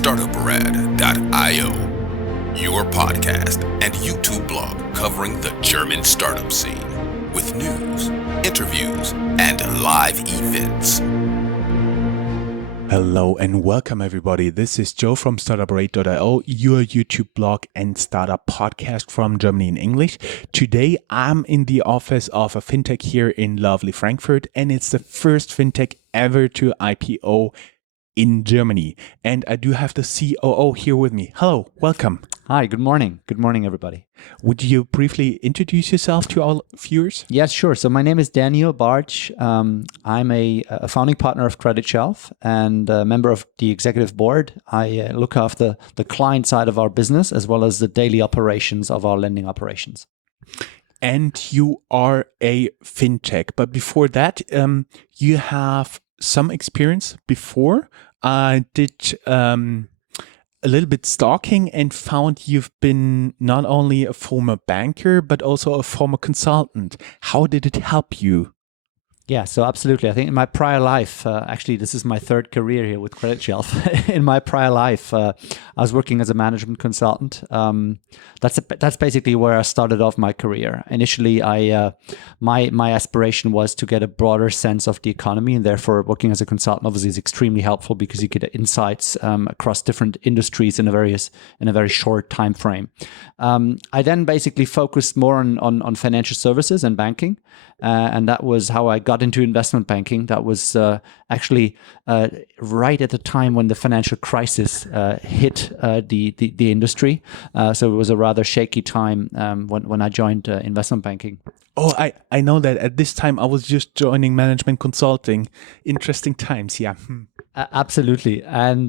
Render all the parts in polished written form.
Startuprad.io, your podcast and YouTube blog covering the German startup scene with news, interviews, and live events. Hello and welcome everybody. This is Joe from Startuprad.io, your YouTube blog and startup podcast from Germany in English. Today I'm in the office of a fintech here in lovely Frankfurt, and it's the first fintech ever to IPO in Germany. And I do have the COO here with me. Hello, welcome. Hi, good morning. Good morning, everybody. Would you briefly introduce yourself to our viewers? Yes, sure. So my name is Daniel Bartsch. I'm a founding partner of Creditshelf and a member of the executive board. I look after the client side of our business as well as the daily operations of our lending operations. And you are a fintech. But before that, you have some experience before. I did a little bit stalking and found you've been not only a former banker, but also a former consultant. How did it help you? Yeah, so absolutely. I think in my prior life, actually, this is my third career here with Creditshelf. In my prior life, I was working as a management consultant. That's basically where I started off my career. Initially, my aspiration was to get a broader sense of the economy, and therefore working as a consultant obviously is extremely helpful because you get insights across different industries in a very short time frame. I then basically focused more on financial services and banking. And that was how I got into investment banking. That was actually right at the time when the financial crisis hit the industry. So it was a rather shaky time when I joined investment banking. Oh, I know that at this time I was just joining management consulting. Interesting times, yeah. Absolutely, and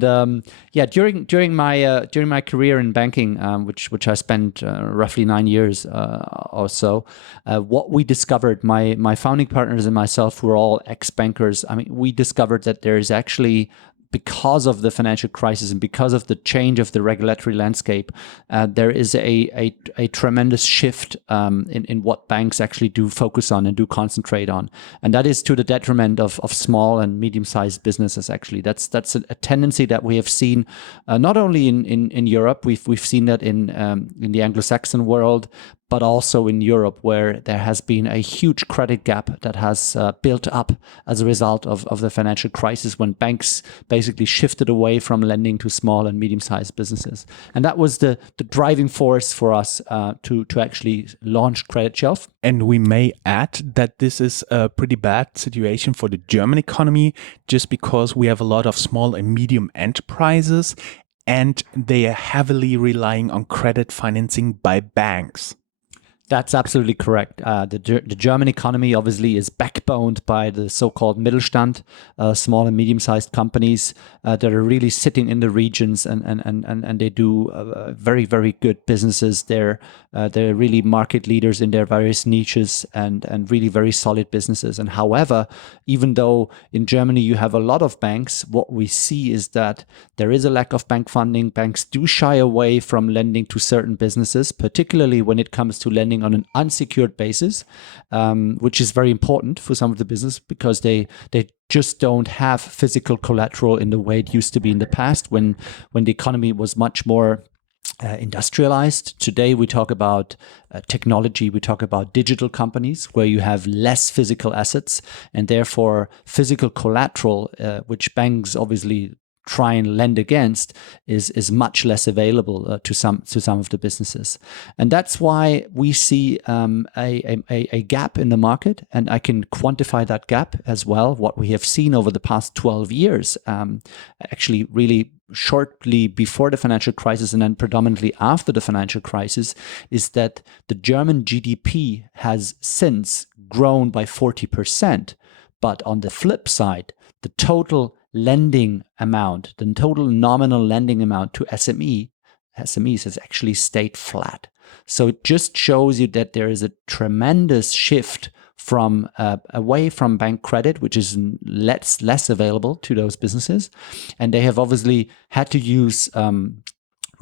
during my career in banking, which I spent roughly 9 years or so, what we discovered, my founding partners and myself, who were all ex-bankers. I mean, we discovered that there is actually, because of the financial crisis and because of the change of the regulatory landscape, there is a tremendous shift in what banks actually do focus on and do concentrate on. And that is to the detriment of small and medium-sized businesses, actually. That's a tendency that we have seen not only in Europe, we've seen that in the Anglo-Saxon world, but also in Europe, where there has been a huge credit gap that has built up as a result of the financial crisis, when banks basically shifted away from lending to small and medium-sized businesses. And that was the driving force for us to actually launch Creditshelf. And we may add that this is a pretty bad situation for the German economy, just because we have a lot of small and medium enterprises, and they are heavily relying on credit financing by banks. That's absolutely correct. The German economy obviously is backboned by the so-called Mittelstand, small and medium-sized companies that are really sitting in the regions and they do very, very good businesses. They're really market leaders in their various niches and really very solid businesses. And however, even though in Germany you have a lot of banks, what we see is that there is a lack of bank funding. Banks do shy away from lending to certain businesses, particularly when it comes to lending on an unsecured basis, which is very important for some of the business because they just don't have physical collateral in the way it used to be in the past when the economy was much more industrialized. Today we talk about technology, we talk about digital companies where you have less physical assets and therefore physical collateral, which banks obviously try and lend against, is much less available to some of the businesses. And that's why we see a gap in the market, and I can quantify that gap as well. What we have seen over the past 12 years, actually really shortly before the financial crisis and then predominantly after the financial crisis, is that the German GDP has since grown by 40%. But on the flip side, the total lending amount, the total nominal lending amount to SMEs has actually stayed flat. So it just shows you that there is a tremendous shift from away from bank credit, which is less available to those businesses. And they have obviously had to use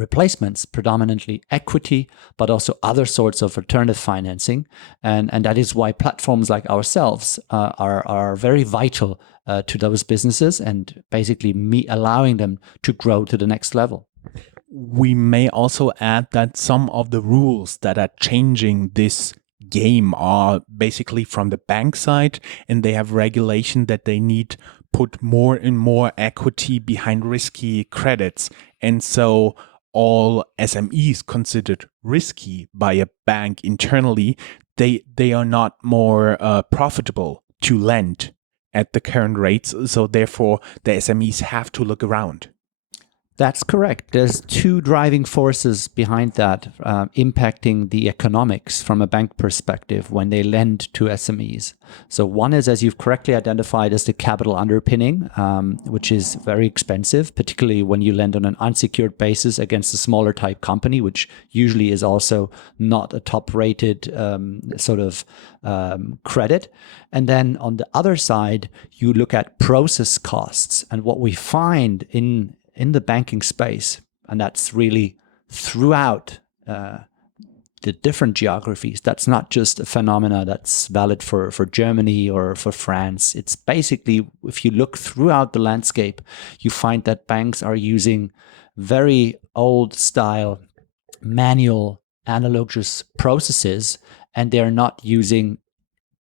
replacements, predominantly equity, but also other sorts of alternative financing. And that is why platforms like ourselves are very vital to those businesses and basically allowing them to grow to the next level. We may also add that some of the rules that are changing this game are basically from the bank side, and they have regulation that they need put more and more equity behind risky credits. And so all SMEs considered risky by a bank internally, they are not more profitable to lend at the current rates. So therefore, the SMEs have to look around. That's correct. There's two driving forces behind that impacting the economics from a bank perspective when they lend to SMEs. So one is, as you've correctly identified, is the capital underpinning, which is very expensive, particularly when you lend on an unsecured basis against a smaller type company, which usually is also not a top-rated credit. And then on the other side, you look at process costs. And what we find in the banking space, and that's really throughout the different geographies. That's not just a phenomena that's valid for Germany or for France. It's basically, if you look throughout the landscape, you find that banks are using very old style, manual, analogous processes, and they're not using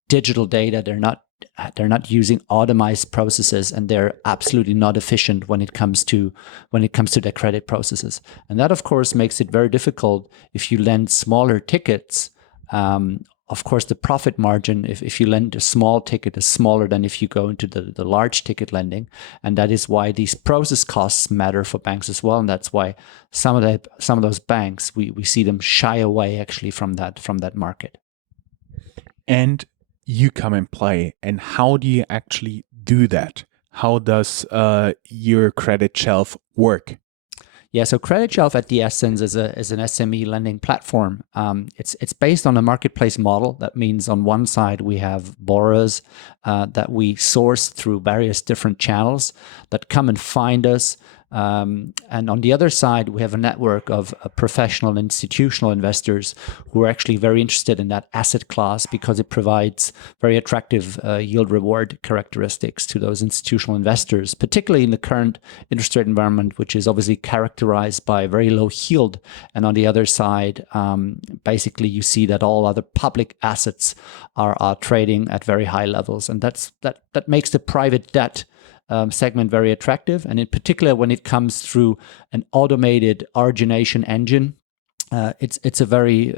digital data. They're not using automized processes, and they're absolutely not efficient when it comes to their credit processes. And that, of course, makes it very difficult if you lend smaller tickets. Of course, the profit margin, if you lend a small ticket, is smaller than if you go into the large ticket lending. And that is why these process costs matter for banks as well. And that's why some of those banks, we see them shy away actually from that market. And you come and play. And how do you actually do that? How does your Creditshelf work? Yeah, so Creditshelf at the essence is an SME lending platform. It's based on a marketplace model. That means on one side we have borrowers that we source through various different channels that come and find us. And on the other side, we have a network of professional and institutional investors who are actually very interested in that asset class because it provides very attractive yield reward characteristics to those institutional investors, particularly in the current interest rate environment, which is obviously characterized by very low yield. And on the other side, basically you see that all other public assets are trading at very high levels. And that makes the private debt segment very attractive, and in particular when it comes through an automated origination engine, it's a very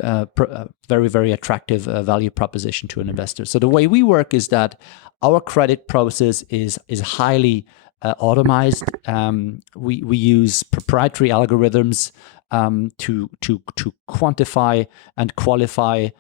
attractive value proposition to an investor. So the way we work is that our credit process is highly automized. We use proprietary algorithms to quantify and qualify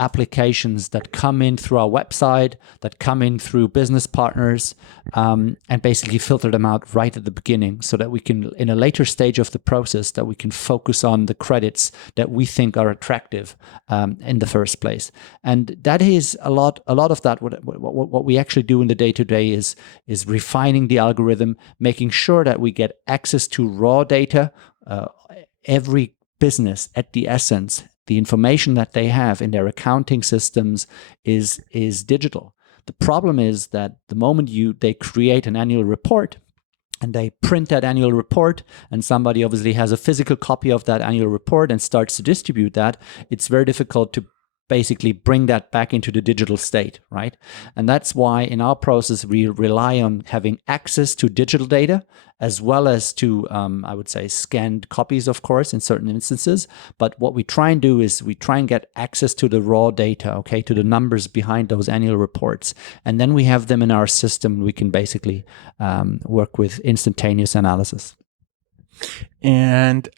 applications that come in through our website, that come in through business partners, and basically filter them out right at the beginning so that we can, in a later stage of the process, that we can focus on the credits that we think are attractive in the first place. And that is a lot of that. What we actually do in the day-to-day is refining the algorithm, making sure that we get access to raw data. Every business at the essence, the information that they have in their accounting systems is digital. The problem is that the moment they create an annual report and they print that annual report, and somebody obviously has a physical copy of that annual report and starts to distribute that, it's very difficult to basically bring that back into the digital state, right? And that's why in our process, we rely on having access to digital data as well as to, I would say, scanned copies, of course, in certain instances. But what we try and do is we try and get access to the raw data, okay, to the numbers behind those annual reports. And then we have them in our system. We can basically work with instantaneous analysis. And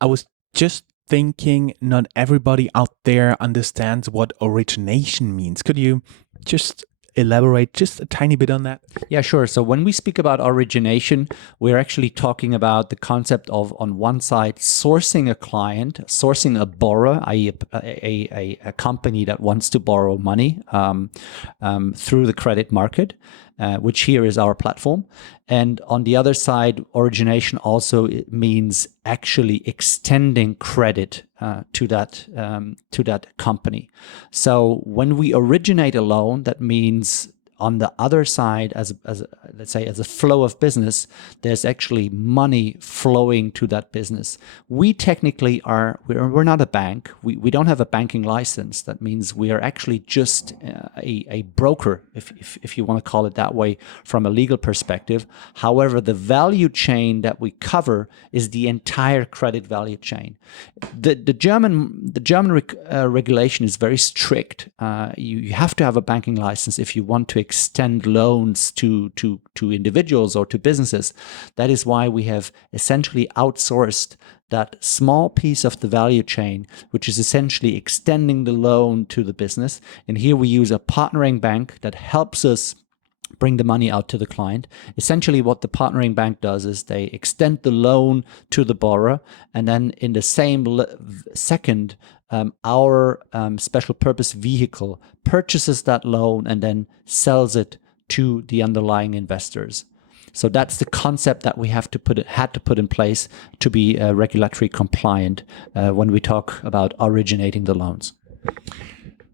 I was just thinking not everybody out there understands what origination means. Could you just elaborate just a tiny bit on that? Yeah, sure. So when we speak about origination, we're actually talking about the concept of, on one side, sourcing a client, sourcing a borrower, i.e. a company that wants to borrow money through the credit market. which here is our platform. And on the other side, origination also means actually extending credit to that company. So when we originate a loan, that means on the other side, as let's say, as a flow of business, there's actually money flowing to that business. We technically we're not a bank. We don't have a banking license. That means we are actually just a broker, if you want to call it that way, from a legal perspective. However, the value chain that we cover is the entire credit value chain. The German regulation is very strict. You have to have a banking license if you want to extend loans to individuals or to businesses. That is why we have essentially outsourced that small piece of the value chain, which is essentially extending the loan to the business. And here we use a partnering bank that helps us bring the money out to the client. Essentially, what the partnering bank does is they extend the loan to the borrower, and then in the same second, our special purpose vehicle purchases that loan and then sells it to the underlying investors. So that's the concept that we had to put in place to be regulatory compliant when we talk about originating the loans.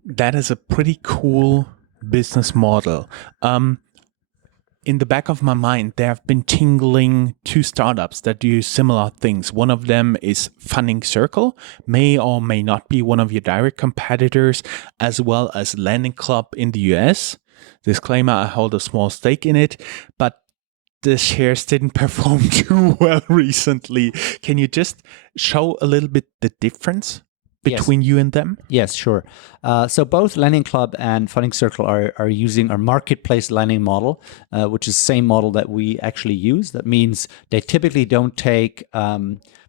That is a pretty cool business model. In the back of my mind, there have been tingling two startups that do similar things. One of them is Funding Circle, may or may not be one of your direct competitors, as well as Lending Club in the US. Disclaimer, I hold a small stake in it, but the shares didn't perform too well recently. Can you just show a little bit the difference between you and them? Yes, sure. So both Lending Club and Funding Circle are using our marketplace lending model, which is the same model that we actually use. That means they typically don't take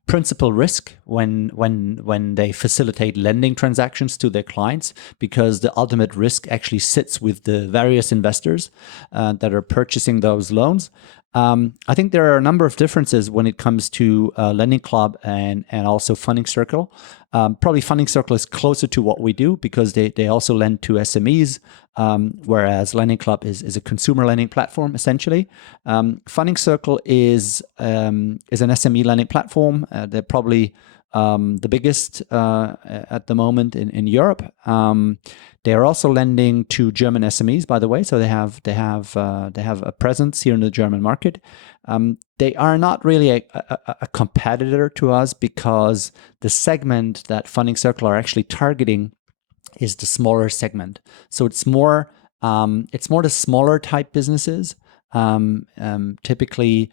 principal risk when they facilitate lending transactions to their clients, because the ultimate risk actually sits with the various investors that are purchasing those loans. I think there are a number of differences when it comes to Lending Club and also Funding Circle. Probably Funding Circle is closer to what we do because they also lend to SMEs, whereas Lending Club is a consumer lending platform, essentially. Funding Circle is an SME lending platform. They're probably the biggest at the moment in Europe. They are also lending to German SMEs, by the way, so they have a presence here in the German market. They are not really a competitor to us because the segment that Funding Circle are actually targeting is the smaller segment. So it's more the smaller type businesses, typically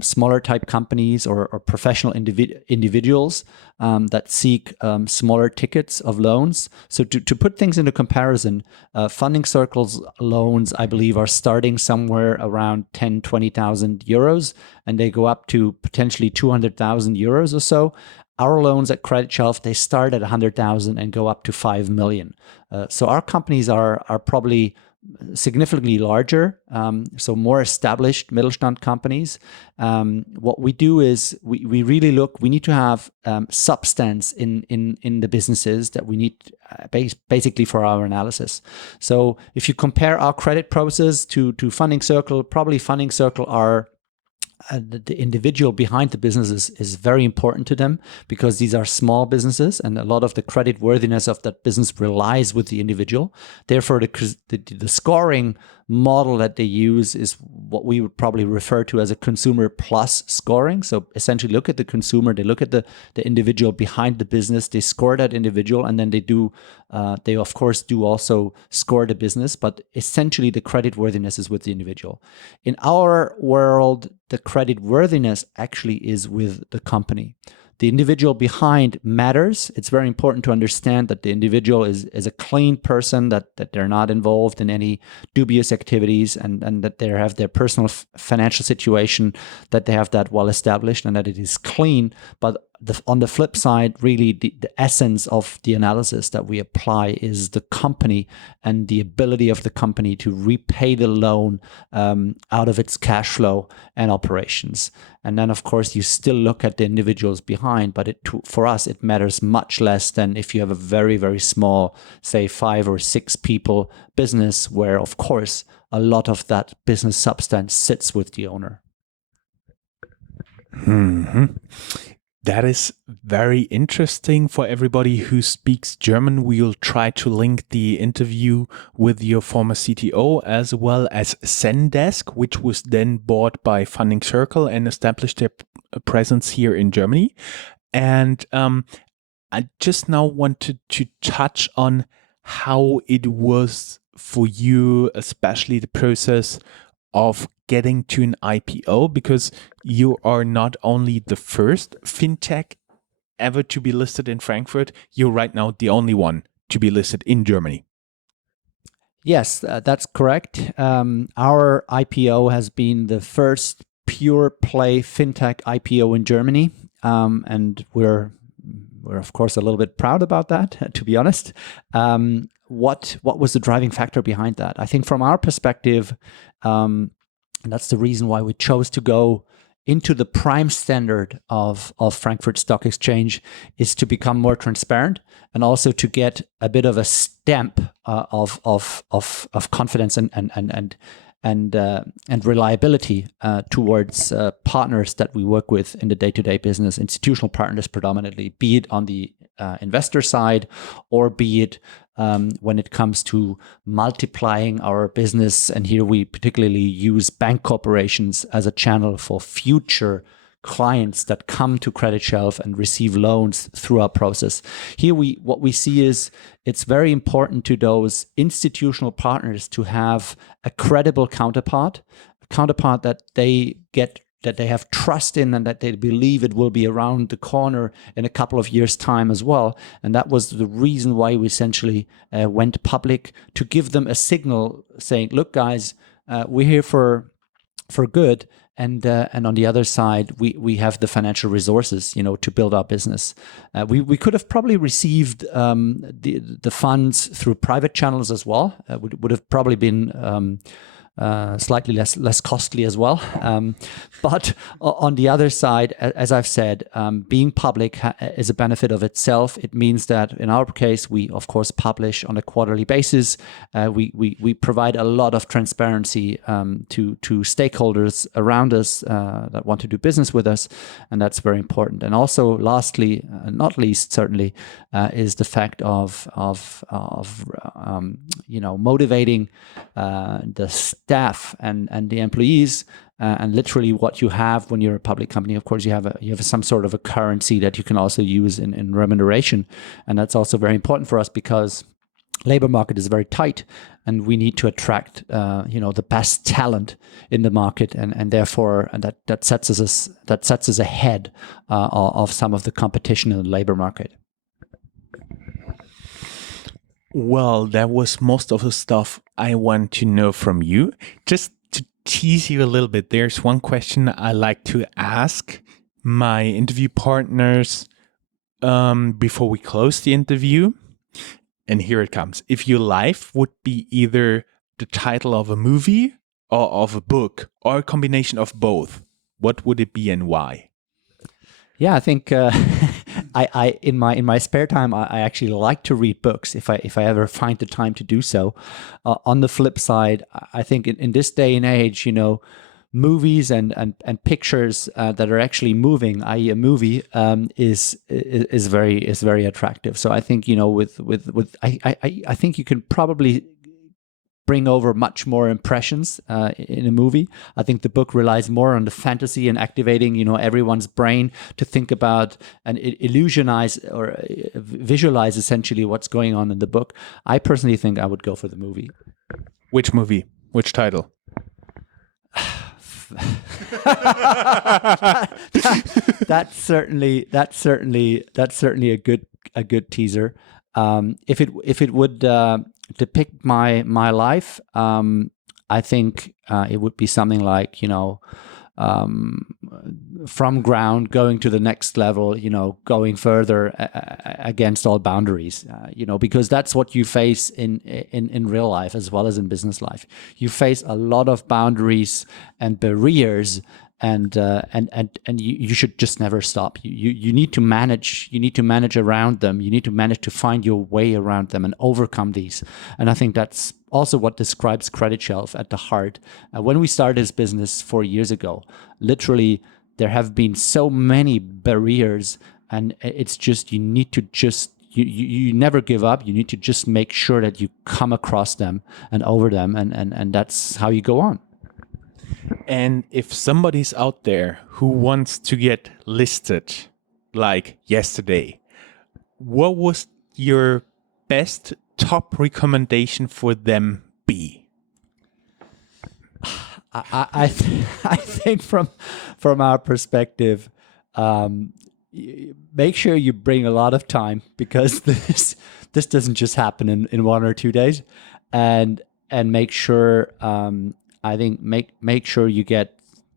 smaller type companies or professional individuals that seek smaller tickets of loans. So to put things into comparison, Funding Circle's loans, I believe, are starting somewhere around 10,000, 20,000 euros, and they go up to potentially 200,000 euros or so. Our loans at Creditshelf, they start at 100,000 and go up to 5 million. So our companies are probably significantly larger, so more established Mittelstand companies. What we do is we really look, we need to have substance in the businesses that we need basically for our analysis. So if you compare our credit process to Funding Circle, probably Funding Circle are the individual behind the business is very important to them because these are small businesses and a lot of the credit worthiness of that business relies with the individual. Therefore, the scoring model that they use is what we would probably refer to as a consumer plus scoring. So essentially look at the consumer, they look at the individual behind the business, they score that individual, and then they of course do also score the business, but essentially the credit worthiness is with the individual. In our world, the credit worthiness actually is with the company. The individual behind matters. It's very important to understand that the individual is a clean person, that they're not involved in any dubious activities, and that they have their personal financial situation, that they have that well established and that it is clean. But on the flip side, really the essence of the analysis that we apply is the company and the ability of the company to repay the loan out of its cash flow and operations. And then, of course, you still look at the individuals behind, but for us, it matters much less than if you have a very, very small, say 5 or 6 people business, where, of course, a lot of that business substance sits with the owner. Mm-hmm. That is very interesting for everybody who speaks German. We'll try to link the interview with your former CTO as well as Zendesk, which was then bought by Funding Circle and established their presence here in Germany. And I just now wanted to touch on how it was for you, especially the process of getting to an IPO, because you are not only the first fintech ever to be listed in Frankfurt, you're right now the only one to be listed in Germany. Yes, that's correct. Our IPO has been the first pure play fintech IPO in Germany, and we're of course a little bit proud about that, to be honest. What was the driving factor behind that? I think from our perspective, and that's the reason why we chose to go into the prime standard of Frankfurt Stock Exchange, is to become more transparent and also to get a bit of a stamp of confidence and reliability towards partners that we work with in the day-to-day business, institutional partners predominantly, be it on the investor side or be it when it comes to multiplying our business. And here we particularly use bank corporations as a channel for future clients that come to Creditshelf and receive loans through our process. Here what we see is it's very important to those institutional partners to have a credible counterpart that they have trust in and that they believe it will be around the corner in a couple of years' time as well. And that was the reason why we essentially went public, to give them a signal saying, look, guys, we're here for good. And on the other side, we have the financial resources, to build our business. We could have probably received the funds through private channels as well. Would have probably been slightly less costly as well. But on the other side, as I've said, being public is a benefit of itself. It means that in our case, we of course publish on a quarterly basis. We provide a lot of transparency to stakeholders around us that want to do business with us, and that's very important. And also, lastly, not least, certainly, is the fact of motivating the staff and the employees, and literally what you have when you're a public company. Of course, you have some sort of a currency that you can also use in remuneration, and that's also very important for us because labor market is very tight, and we need to attract the best talent in the market, and therefore that sets us ahead of some of the competition in the labor market. Well, that was most of the stuff I want to know from you. Just to tease you a little bit, there's one question I like to ask my interview partners before we close the interview. And here it comes. If your life would be either the title of a movie or of a book or a combination of both, what would it be and why? Yeah, I think I in my spare time I actually like to read books if I ever find the time to do so. On the flip side, I think in this day and age, movies and pictures that are actually moving, i.e., a movie, is very attractive. So I think I think you can probably bring over much more impressions in a movie. I think the book relies more on the fantasy and activating, everyone's brain to think about and illusionize or visualize essentially what's going on in the book. I personally think I would go for the movie. Which movie? Which title? That's certainly a good teaser. If it would depict my life, I think it would be something like from ground, going to the next level, going further against all boundaries, because that's what you face in real life as well as in business life. You face a lot of boundaries and barriers, and you should just never stop. You need to manage. You need to manage around them. You need to manage to find your way around them and overcome these. And I think that's also what describes Creditshelf at the heart. When we started this business 4 years ago, literally there have been so many barriers, and it's just you never give up. You need to just make sure that you come across them and over them, and that's how you go on. And if somebody's out there who wants to get listed like yesterday, what was your best top recommendation for them be? I think from our perspective, make sure you bring a lot of time, because this doesn't just happen in 1 or 2 days, and make sure make sure you get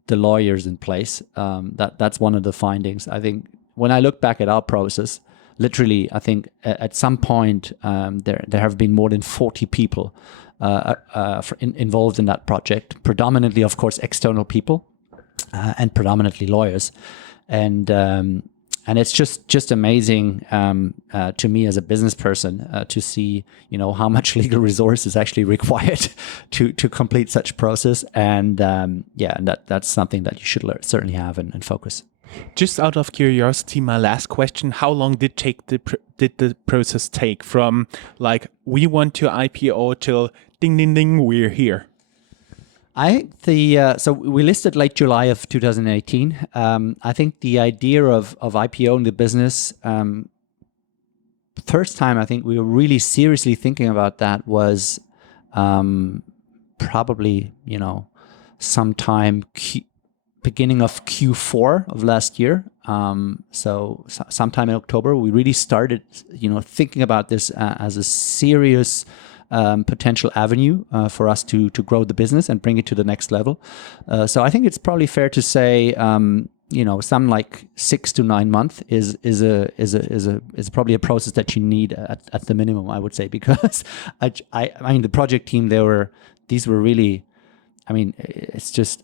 the lawyers in place. That's one of the findings. I think when I look back at our process, literally, I think at some point there have been more than 40 people involved in that project, predominantly, of course, external people and predominantly lawyers. And it's just amazing to me as a business person to see, how much legal resource is actually required to complete such process. And and that's something that you should certainly have and focus. Just out of curiosity, my last question: how long did the process take from like we want to IPO till ding ding ding we're here? I think so we listed late July of 2018. I think the idea of IPOing the business, first time I think we were really seriously thinking about that was probably sometime beginning of Q4 of last year. So sometime in October, we really started, thinking about this as a serious potential avenue for us to grow the business and bring it to the next level. So I think it's probably fair to say, some like 6 to 9 months is probably a process that you need at the minimum, I would say, because I mean the project team, these were really, I mean, it's just.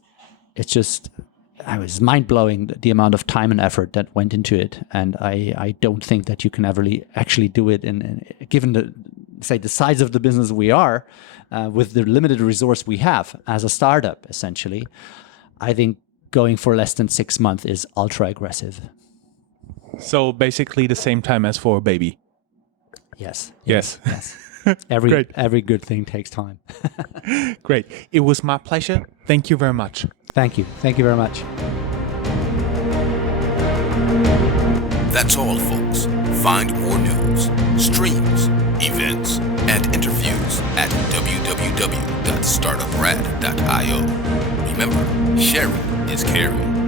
I was mind-blowing the amount of time and effort that went into it, and I don't think that you can ever actually do it given the size of the business we are, with the limited resource we have as a startup, essentially. I think going for less than 6 months is ultra aggressive. So basically the same time as for a baby. Yes. Every good thing takes time. Great. It was my pleasure. Thank you very much. Thank you very much. That's all, folks. Find more news, streams, events, and interviews at www.startuprad.io. Remember, sharing is caring.